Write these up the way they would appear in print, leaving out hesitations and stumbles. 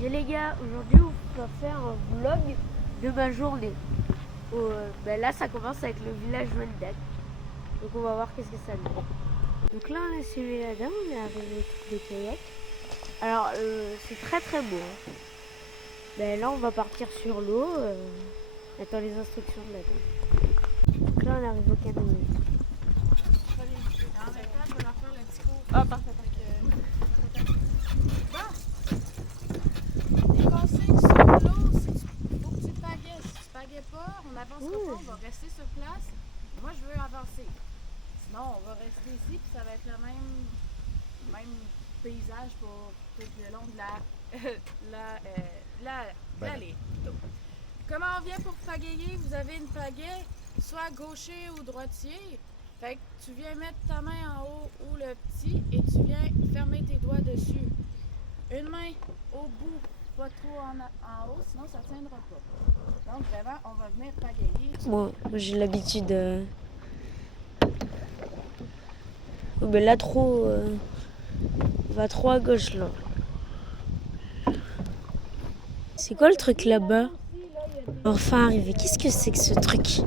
Et les gars, aujourd'hui on va faire un vlog de ma journée. Là ça commence avec le village Wendat. Donc on va voir qu'est-ce que ça donne. Donc là on a suivi la dame, on est arrivé avec des kayaks. Alors c'est très très beau. Là on va partir sur l'eau. Attends les instructions de la dame. Donc là on arrive au canoë. En même temps, je vais leur faire le petit cours. Ah, parfait. Les consignes sur l'eau, il faut que tu pagaiees. Si tu pagaiees pas, on n'avancera pas, on va rester sur place. Moi, je veux avancer. Sinon, on va rester ici, puis ça va être le même paysage pour tout le long de l'allée. Comment on vient pour pagayer? Vous avez une pagaie, soit gaucher ou droitier. Fait que tu viens mettre ta main en haut ou le petit et tu viens fermer tes doigts dessus. Une main au bout, pas trop en haut, sinon ça ne tiendra pas. Donc vraiment, on va venir pagayer. Moi j'ai l'habitude. Là trop. On va trop à gauche là. C'est quoi le truc là-bas? Enfin arrivé. Qu'est-ce que c'est que ce truc?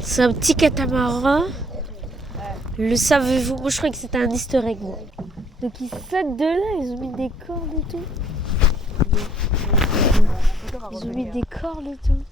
C'est un petit catamaran. Le savez-vous? Moi je croyais que c'était un easter egg. Moi. Donc ils sautent de là, ils ont mis des cordes et tout. Ils ont mis des cordes et tout.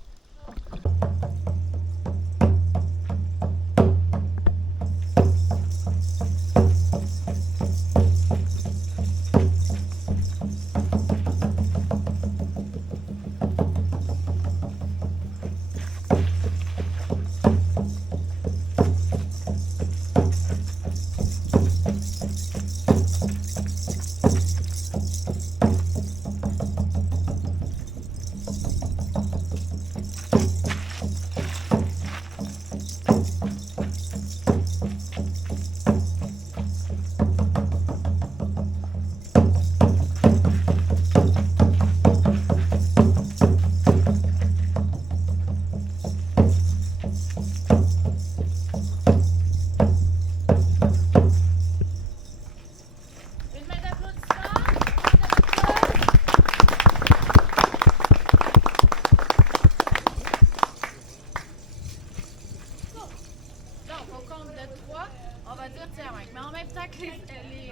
Mais en même temps que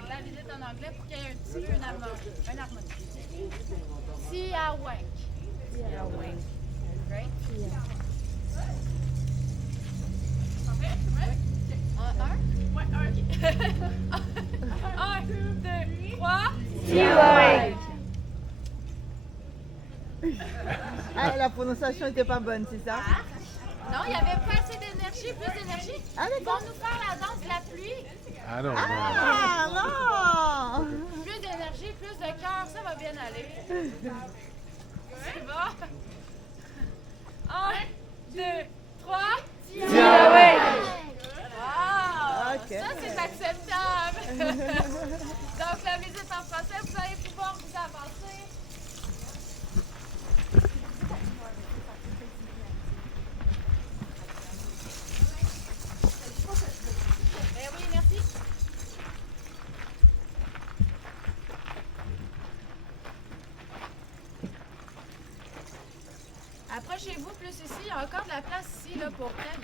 la visite en anglais pour qu'il y ait un petit peu une harmonie. Tiawank. Tiawank. Great. Un? Ouais, un. Un, deux, trois. Tiawank. Ah, la prononciation n'était pas bonne, c'est ça? Non, il n'y avait pas assez d'énergie, plus d'énergie. Ah, Ils vont nous faire la danse de la pluie. I don't know. Ah non! Plus d'énergie, plus de cœur, ça va bien aller. C'est bon? Un, deux, trois. Tiawank. Wow! Ok. Ça, c'est acceptable. Donc, la visite en français, vous allez pouvoir vous avancer. Oui, merci. Approchez-vous plus ici. Il y a encore de la place ici là, pour tag.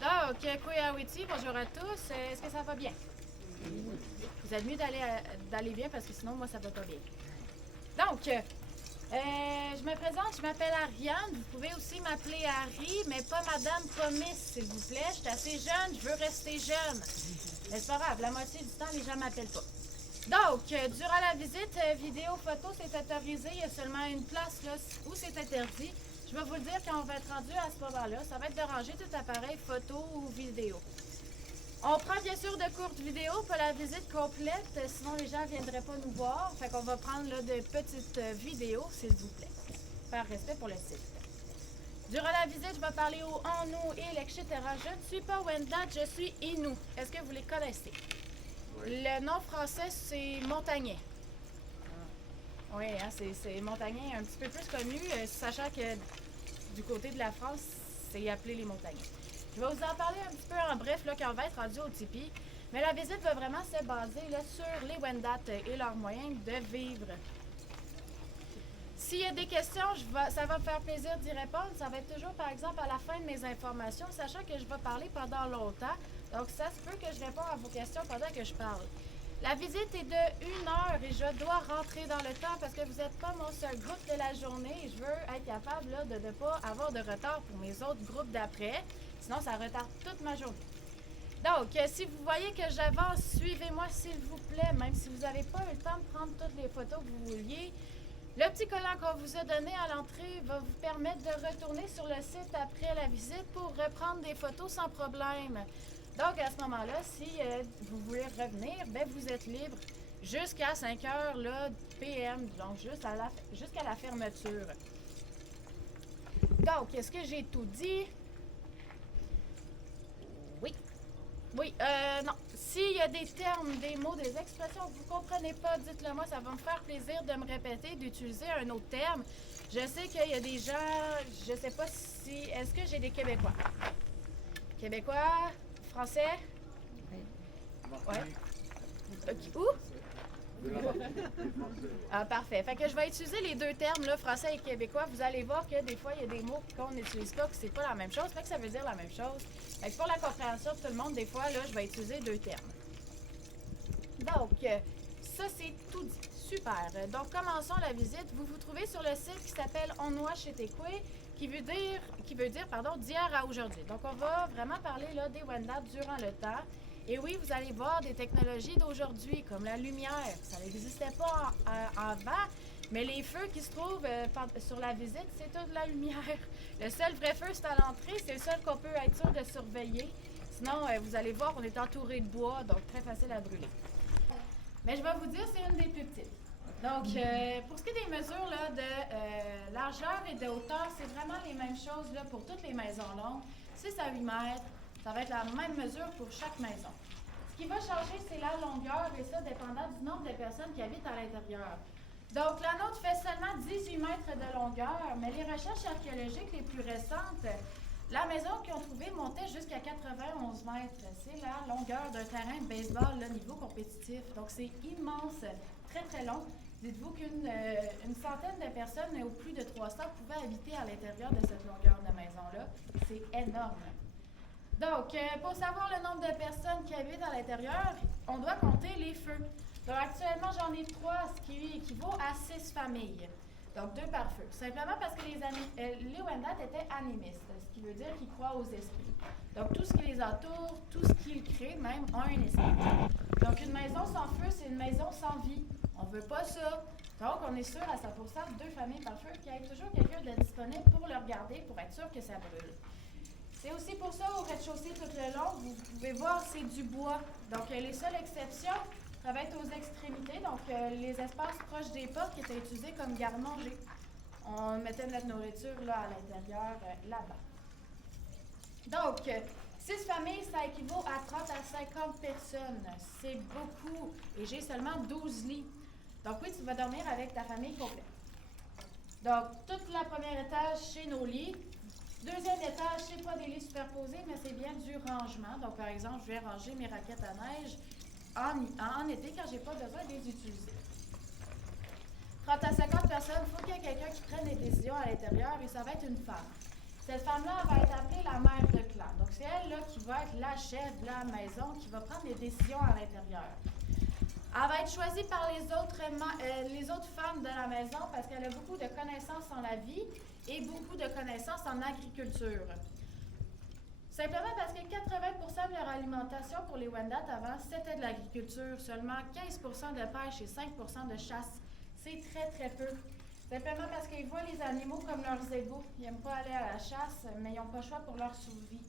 Donc, Koyawiti, bonjour à tous. Est-ce que ça va bien? Vous êtes mieux d'aller bien parce que sinon, moi, ça va pas bien. Donc, je me présente, je m'appelle Ariane. Vous pouvez aussi m'appeler Harry, mais pas Madame Promise, s'il vous plaît. Je suis assez jeune, je veux rester jeune. Mais c'est pas grave, la moitié du temps, les gens m'appellent pas. Donc, durant la visite, vidéo, photo, c'est autorisé. Il y a seulement une place là où c'est interdit. Je vais vous le dire quand on va être rendu à ce moment-là. Ça va être de ranger tout appareil photo ou vidéo. On prend bien sûr de courtes vidéos, pas la visite complète, sinon les gens ne viendraient pas nous voir. Fait qu'on va prendre là, de petites vidéos, s'il vous plaît, par respect pour le site. Durant la visite, je vais parler au en nous et etc. Je ne suis pas Wendat, je suis Innu. Est-ce que vous les connaissez? Oui. Le nom français, c'est Montagnais. Oui, hein, c'est Montagnais un petit peu plus connu, sachant que du côté de la France, c'est appelé les Montagnais. Je vais vous en parler un petit peu en bref là, quand on va être rendu au tipi. Mais la visite va vraiment se baser là, sur les Wendat et leurs moyens de vivre. S'il y a des questions, ça va me faire plaisir d'y répondre. Ça va être toujours, par exemple, à la fin de mes informations, sachant que je vais parler pendant longtemps. Donc, ça se peut que je réponde à vos questions pendant que je parle. La visite est de 1 heure et je dois rentrer dans le temps parce que vous n'êtes pas mon seul groupe de la journée. Et je veux être capable là, de ne pas avoir de retard pour mes autres groupes d'après. Sinon, ça retarde toute ma journée. Donc, si vous voyez que j'avance, suivez-moi s'il vous plaît, même si vous n'avez pas eu le temps de prendre toutes les photos que vous vouliez. Le petit collant qu'on vous a donné à l'entrée va vous permettre de retourner sur le site après la visite pour reprendre des photos sans problème. Donc, à ce moment-là, si vous voulez revenir, ben, vous êtes libre jusqu'à 5 heures là, PM, donc jusqu'à la fermeture. Donc, est-ce que j'ai tout dit? Oui. Oui, non. S'il y a des termes, des mots, des expressions que vous ne comprenez pas, dites-le moi, ça va me faire plaisir de me répéter, d'utiliser un autre terme. Je sais qu'il y a des gens, je ne sais pas si... Est-ce que j'ai des Québécois? Québécois? Français? Oui. Où? Ah, parfait. Fait que je vais utiliser les deux termes, là, français et québécois. Vous allez voir que des fois, il y a des mots qu'on n'utilise pas, que c'est pas la même chose. Fait que ça veut dire la même chose. Fait que pour la compréhension de tout le monde, des fois, là, je vais utiliser deux termes. Donc, ça, c'est tout dit. Super. Donc, commençons la visite. Vous vous trouvez sur le site qui s'appelle Onwashettekwe, qui veut dire d'hier à aujourd'hui. Donc, on va vraiment parler là, des Wendat durant le temps. Et oui, vous allez voir des technologies d'aujourd'hui, comme la lumière. Ça n'existait pas avant, mais les feux qui se trouvent sur la visite, c'est toute la lumière. Le seul vrai feu, c'est à l'entrée. C'est le seul qu'on peut être sûr de surveiller. Sinon, vous allez voir, on est entouré de bois, donc très facile à brûler. Mais je vais vous dire, c'est une des plus petites. Donc, pour ce qui est des mesures là, de largeur et de hauteur, c'est vraiment les mêmes choses là, pour toutes les maisons longues. 6 à 8 mètres. Ça va être la même mesure pour chaque maison. Ce qui va changer, c'est la longueur, et ça dépendant du nombre de personnes qui habitent à l'intérieur. Donc, la nôtre fait seulement 18 mètres de longueur, mais les recherches archéologiques les plus récentes, la maison qu'ils ont trouvée montait jusqu'à 91 mètres. C'est la longueur d'un terrain de baseball, là, niveau compétitif. Donc, c'est immense, très, très long. Dites-vous qu'une centaine de personnes, ou plus de 300, pouvaient habiter à l'intérieur de cette longueur de maison-là. C'est énorme. Donc, pour savoir le nombre de personnes qui habitent à l'intérieur, on doit compter les feux. Donc, actuellement, j'en ai 3, ce qui équivaut à 6 familles. Donc, 2 par feu. Simplement parce que les Wendat étaient animistes, ce qui veut dire qu'ils croient aux esprits. Donc, tout ce qui les entoure, tout ce qu'ils créent, même, ont un esprit. Donc, une maison sans feu, c'est une maison sans vie. On ne veut pas ça. Donc, on est sûr à 100% 2 familles par feu, qu'il y ait toujours quelqu'un de disponible pour le regarder, pour être sûr que ça brûle. C'est aussi pour ça, au rez-de-chaussée tout le long, vous pouvez voir, c'est du bois. Donc, les seules exceptions, ça va être aux extrémités, donc les espaces proches des portes qui étaient utilisés comme garde-manger. On mettait notre nourriture là, à l'intérieur, là-bas. Donc, 6 familles, ça équivaut à 30 à 50 personnes. C'est beaucoup. Et j'ai seulement 12 lits. Donc, oui, tu vas dormir avec ta famille complète. Donc, toute la première étage chez nos lits. Deuxième étage, c'est pas des lits superposés, mais c'est bien du rangement. Donc, par exemple, je vais ranger mes raquettes à neige en été quand j'ai pas besoin de les utiliser. 30 à 50 personnes, il faut qu'il y ait quelqu'un qui prenne des décisions à l'intérieur et ça va être une femme. Cette femme-là va être appelée la mère de clan. Donc, c'est elle là, qui va être la chef de la maison, qui va prendre les décisions à l'intérieur. Elle va être choisie par les autres femmes de la maison parce qu'elle a beaucoup de connaissances en la vie et beaucoup de connaissances en agriculture. Simplement parce que 80% de leur alimentation pour les Wendat avant, c'était de l'agriculture. Seulement 15% de pêche et 5% de chasse. C'est très, très peu. Simplement parce qu'ils voient les animaux comme leurs égaux. Ils n'aiment pas aller à la chasse, mais ils n'ont pas le choix pour leur survie.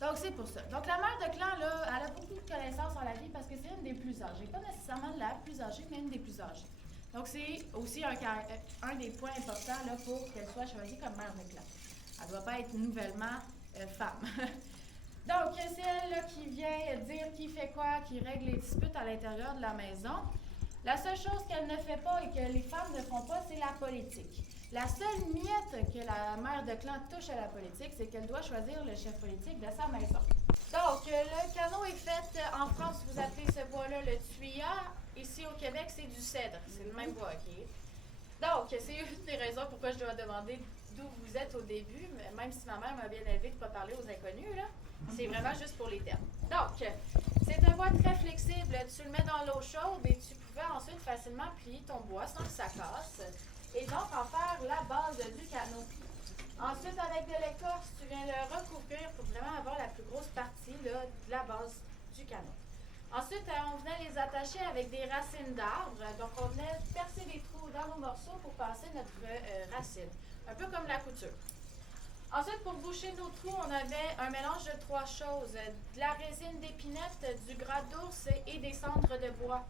Donc, c'est pour ça. Donc, la mère de clan, là, elle a beaucoup de connaissances en la vie parce que c'est une des plus âgées. Pas nécessairement la plus âgée, mais une des plus âgées. Donc, c'est aussi un des points importants là, pour qu'elle soit choisie comme mère de clan. Elle ne doit pas être nouvellement femme. Donc, c'est elle là, qui vient dire qui fait quoi, qui règle les disputes à l'intérieur de la maison. La seule chose qu'elle ne fait pas et que les femmes ne font pas, c'est la politique. La seule miette que la mère de clan touche à la politique, c'est qu'elle doit choisir le chef politique de sa maison. Donc, le canot est fait, en France, vous appelez ce bois-là le tuya. Ici, au Québec, c'est du cèdre. C'est le même bois, OK? Donc, c'est une des raisons pourquoi je dois demander d'où vous êtes au début, même si ma mère m'a bien élevé de ne pas parler aux inconnus, là. C'est vraiment juste pour les termes. Donc, c'est un bois très flexible. Tu le mets dans l'eau chaude et tu pouvais ensuite facilement plier ton bois sans que ça casse. Et donc, en faire la base du canot. Ensuite, avec de l'écorce, tu viens le recouvrir pour vraiment avoir la plus grosse partie là, de la base du canot. Ensuite, on venait les attacher avec des racines d'arbres. Donc, on venait percer des trous dans nos morceaux pour passer notre racine. Un peu comme la couture. Ensuite, pour boucher nos trous, on avait un mélange de 3 choses. De la résine d'épinette, du gras d'ours et des cendres de bois.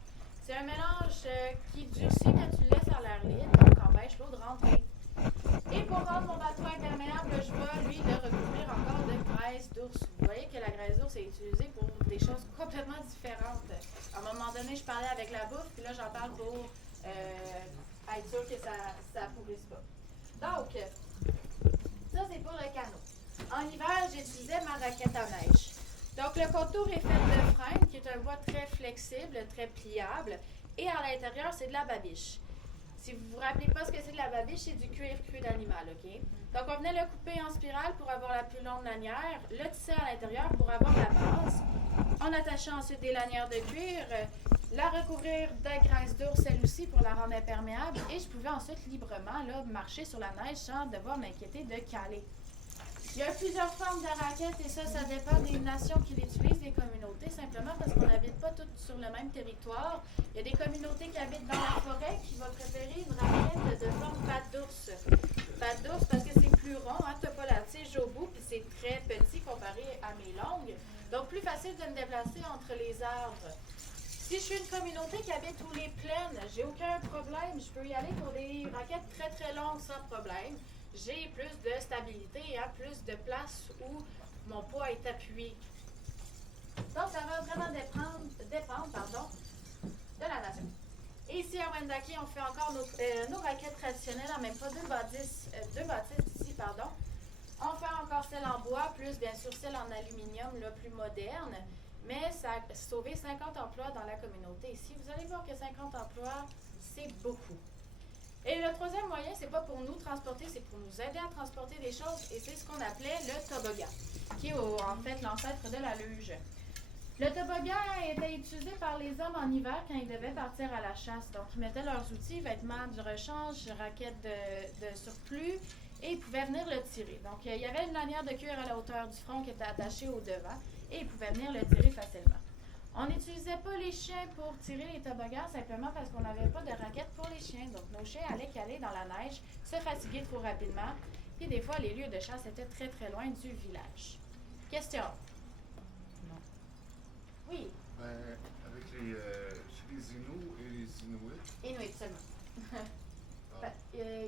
C'est un mélange qui durcit quand tu le laisses à l'air libre, donc empêche l'eau de rentrer. Et pour rendre mon bateau imperméable, je vais, lui, le recouvrir encore de graisse d'ours. Vous voyez que la graisse d'ours est utilisée pour des choses complètement différentes. À un moment donné, je parlais avec la bouffe, puis là, j'en parle pour être sûr que ça ne pourrisse pas. Donc, ça, c'est pour le canot. En hiver, j'utilisais ma raquette à neige. Donc, le contour est fait de frêne, qui est un bois très flexible, très pliable. Et à l'intérieur, c'est de la babiche. Si vous ne vous rappelez pas ce que c'est de la babiche, c'est du cuir cru d'animal, OK? Donc, on venait le couper en spirale pour avoir la plus longue lanière, le tisser à l'intérieur pour avoir la base. On attachait ensuite des lanières de cuir, la recouvrir de graisse d'ours, celle aussi, pour la rendre imperméable. Et je pouvais ensuite librement là, marcher sur la neige sans devoir m'inquiéter de caler. Il y a plusieurs formes de raquettes et ça dépend des nations qui l'utilisent, des communautés, simplement parce qu'on n'habite pas toutes sur le même territoire. Il y a des communautés qui habitent dans la forêt qui vont préférer une raquette de forme patte d'ours. Patte d'ours parce que c'est plus rond, hein, tu n'as pas la tige au bout, puis c'est très petit comparé à mes longues. Donc, plus facile de me déplacer entre les arbres. Si je suis une communauté qui habite où les plaines, j'ai aucun problème. Je peux y aller pour des raquettes très très longues sans problème. J'ai plus de stabilité et plus de place où mon poids est appuyé. Donc, ça va vraiment dépendre de la nation. Et ici, à Wendake, on fait encore nos raquettes traditionnelles, en même pas deux bâtisses ici, pardon. On fait encore celle en bois, plus bien sûr celle en aluminium, là, plus moderne. Mais ça a sauvé 50 emplois dans la communauté ici. Vous allez voir que 50 emplois, c'est beaucoup. Et le troisième moyen, c'est pas pour nous transporter, c'est pour nous aider à transporter des choses. Et c'est ce qu'on appelait le toboggan, qui est en fait l'ancêtre de la luge. Le toboggan était utilisé par les hommes en hiver quand ils devaient partir à la chasse. Donc, ils mettaient leurs outils, vêtements du rechange, raquettes de surplus, et ils pouvaient venir le tirer. Donc, il y avait une lanière de cuir à la hauteur du front qui était attachée au devant, et ils pouvaient venir le tirer facilement. On n'utilisait pas les chiens pour tirer les toboggans simplement parce qu'on n'avait pas de raquettes pour les chiens. Donc, nos chiens allaient caler dans la neige, se fatiguer trop rapidement. Puis, des fois, les lieux de chasse étaient très, très loin du village. Question? Non. Oui? Avec les Inuits et les Inuits. Inuit seulement.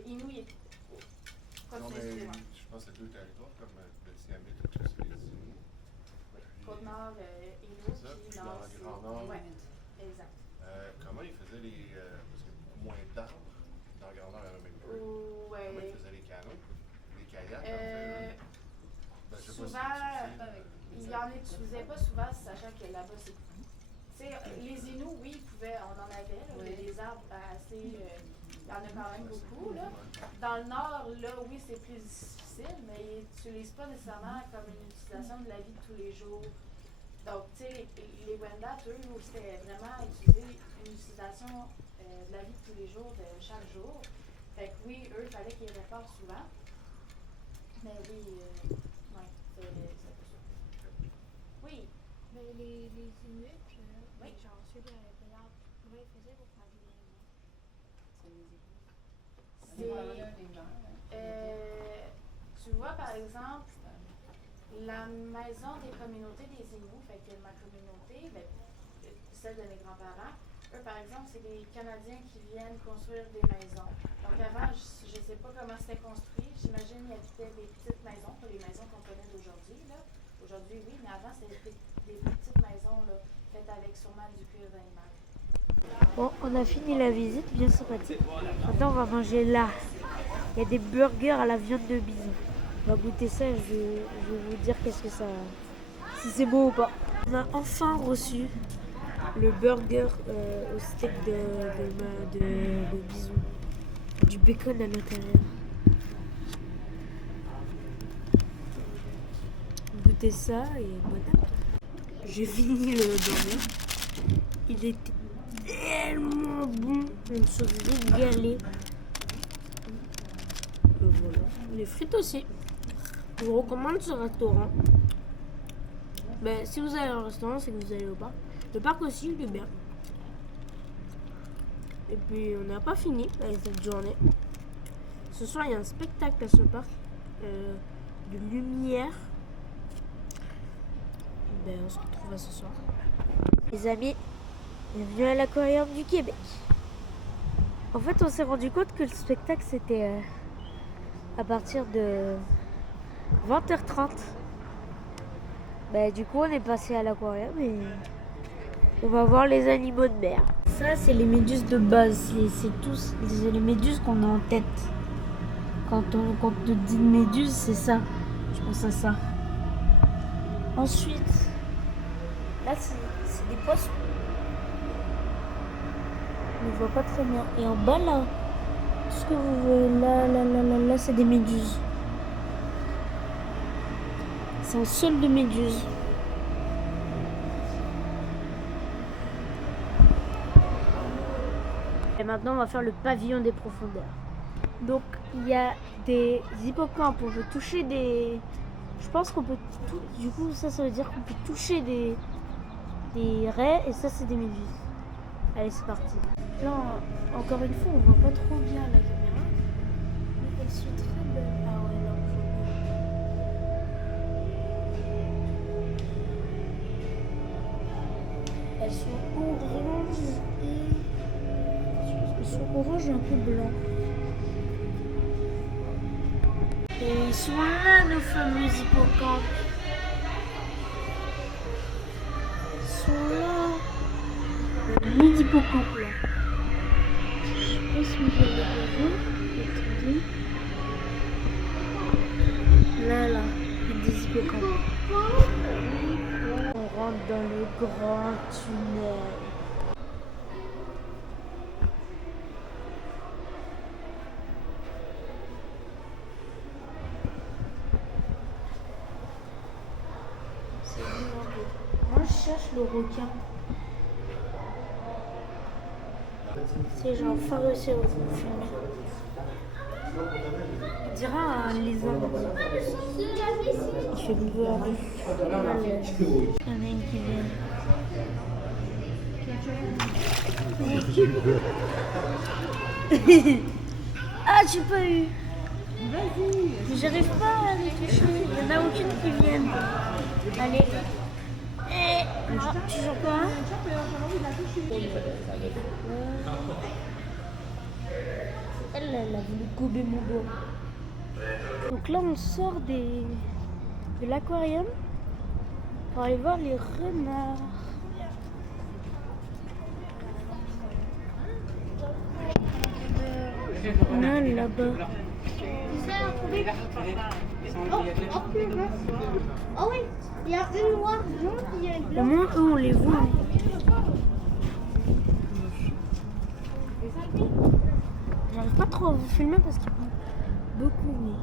Inuit. Non, mais je pense que c'est 2 territoires, comme le Siamais, c'est les Inuits. Côte-Nord, Inuit, puis Nord, dans le Grand Nord. Oui, exact. Comment ils faisaient parce qu'il y a beaucoup moins d'arbres. Dans le Grand Nord, il y en a même plus. Comment ils faisaient les canots, les kayaks, en fait, je sais souvent, pas ils n'en utilisaient pas souvent, sachant que là-bas, c'est... les Inuits, oui, on en avait, là, des arbres assez... il y en a quand même beaucoup, là. Dans le Nord, là, oui, c'est plus difficile, mais ils n'utilisent pas nécessairement comme une utilisation de la vie de tous les jours. Donc, tu sais, les Wendat, eux, c'était vraiment utiliser une utilisation de la vie de tous les jours, de chaque jour. Fait que oui, eux, il fallait qu'ils réparent souvent. Mais oui, c'est ça. Oui. Mais les Inuits, Oui. genre ceux qui avaient pas d'arbres, comment ils faisaient pour faire des maisons? Tu vois, par exemple, la maison des communautés des Inuits, fait que ma communauté, celle de mes grands-parents, eux, par exemple, c'est des Canadiens qui viennent construire des maisons. Donc avant, je ne sais pas comment c'était construit. J'imagine qu'ils habitaient des petites maisons, pas les maisons qu'on connaît d'aujourd'hui. Aujourd'hui, oui, mais avant, c'était des petites maisons là, faites avec sûrement du cuir d'animal. Bon, on a fini la visite, bien sympathique. Maintenant, on va manger là. Il y a des burgers à la viande de bison. On va goûter ça et je vais vous dire qu'est-ce que ça... si c'est bon ou pas. On a enfin reçu le burger au steak de bison. Du bacon à l'intérieur. Goûtez ça et bon appétit. J'ai fini le burger. Il était tellement bon. Je me suis régalée. Voilà. Les frites aussi. Je vous recommande ce restaurant. Ben, si vous allez au restaurant, c'est que vous allez au parc. Le parc aussi, il est bien. Et puis, on n'a pas fini avec cette journée. Ce soir, il y a un spectacle à ce parc de lumière. Ben, on se retrouve à ce soir. Les amis, bienvenue à l'Aquarium du Québec. En fait, on s'est rendu compte que le spectacle, c'était à partir de 20h30. Ben, du coup, on est passé à l'aquarium et on va voir les animaux de mer. Ça, c'est les méduses de base. C'est tous les méduses qu'on a en tête. Quand on te dit méduse, c'est ça. Je pense à ça. Ensuite, là, c'est des poissons. On ne voit pas très bien. Et en bas, là, tout ce que vous voyez, là, c'est des méduses. C'est un sol de méduses. Et maintenant, on va faire le pavillon des profondeurs. Donc, il y a des hippocampes. On peut toucher des... Je pense qu'on peut... Du coup, ça veut dire qu'on peut toucher des raies. Et ça, c'est des méduses. Allez, c'est parti. Là, encore une fois, on voit pas trop bien la caméra. Mais elles sont très belles. Ah ouais, là, on voit bien. Elles sont oranges et... Elles sont oranges et un peu blancs. Et ils sont là, nos fameux hippocampes. Ils sont là. Le nid d'hippocampe là. Je sais pas si vous allez le voir. Attendez. Là, il y a des hippocampes. On rentre dans le grand tunnel. C'est énorme. Moi, je cherche le requin. C'est genre pas réussi à vous filmer. On dirait un lézard. Il fait peur. Il y en a une qui vient. Ah, j'ai pas eu. Vas-y. J'arrive pas à les toucher. Il n'y en a aucune qui vienne. Allez. Toujours pas. Elle a voulu gober mon doigt. Donc là, on sort de l'aquarium pour aller voir les renards. On a là-bas. Oh oui, il y a une noire jaune, il y a une Au blanche. moins, eux, on les voit. J'arrive pas trop à vous filmer parce qu'il y a beaucoup. Mais...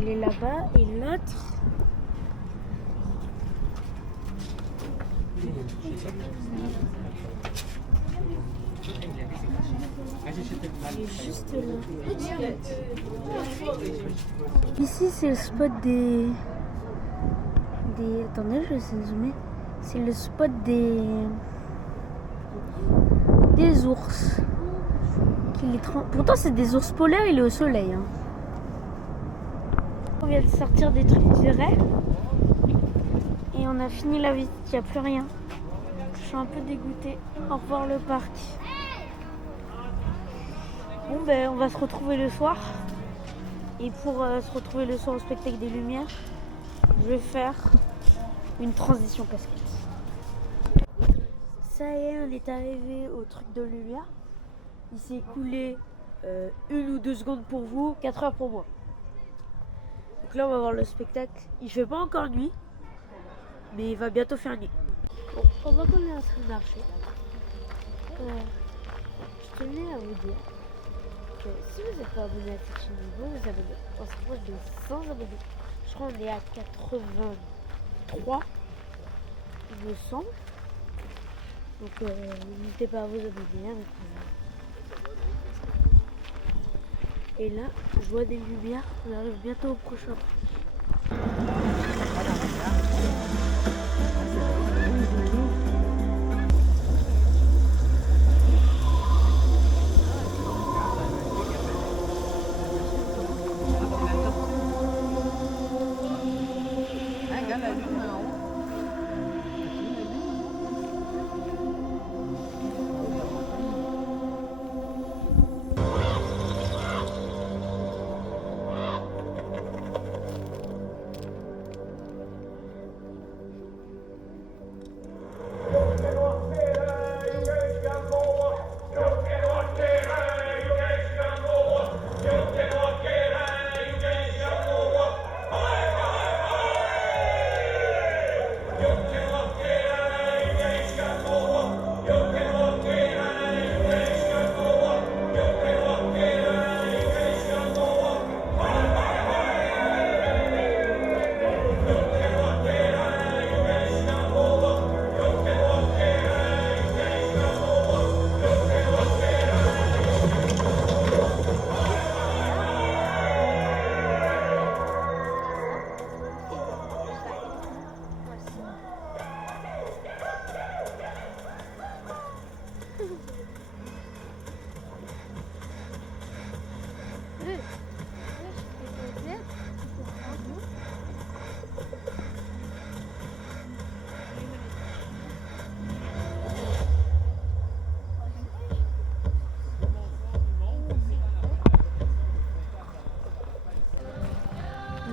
il est là-bas et l'autre. Il est juste là. Ici, c'est le spot des... Attendez, je vais essayer de zoomer. C'est le spot des ours. Pourtant, c'est des ours polaires, il est au soleil. Hein. On vient de sortir des trucs du raid. Et on a fini la visite, il n'y a plus rien. Je suis un peu dégoûtée. Au revoir le parc. Bon, ben, on va se retrouver le soir. Et pour se retrouver le soir au spectacle des Lumières, je vais faire une transition casquette. Ça y est, on est arrivé au truc de lumière. Il s'est écoulé 1 ou 2 secondes pour vous, 4 heures pour moi. Donc là on va voir le spectacle. Il fait pas encore nuit, mais il va bientôt faire nuit. Bon, pendant qu'on est en train de marcher, je tenais à vous dire que si vous n'êtes pas abonné à cette chaîne, vous vous abonnez. On se rapproche de 100 abonnés. Je crois qu'on est à 83, il me semble. Donc n'hésitez pas à vous abonner. Et là, je vois des lumières. On arrive bientôt au prochain. Regarde la lune en haut.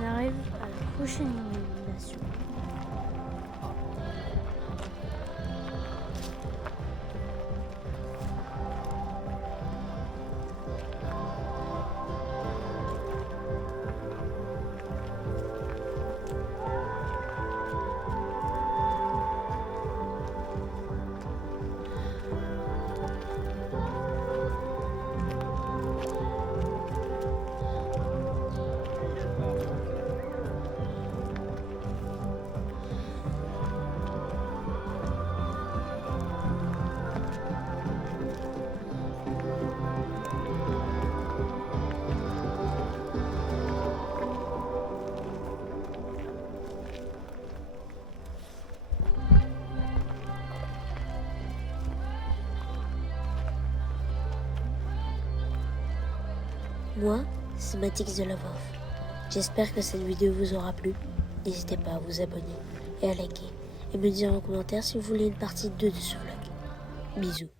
On arrive à la prochaine illumination. Moi, c'est Matix de la Voix. J'espère que cette vidéo vous aura plu. N'hésitez pas à vous abonner et à liker. Et me dire en commentaire si vous voulez une partie 2 de ce vlog. Bisous.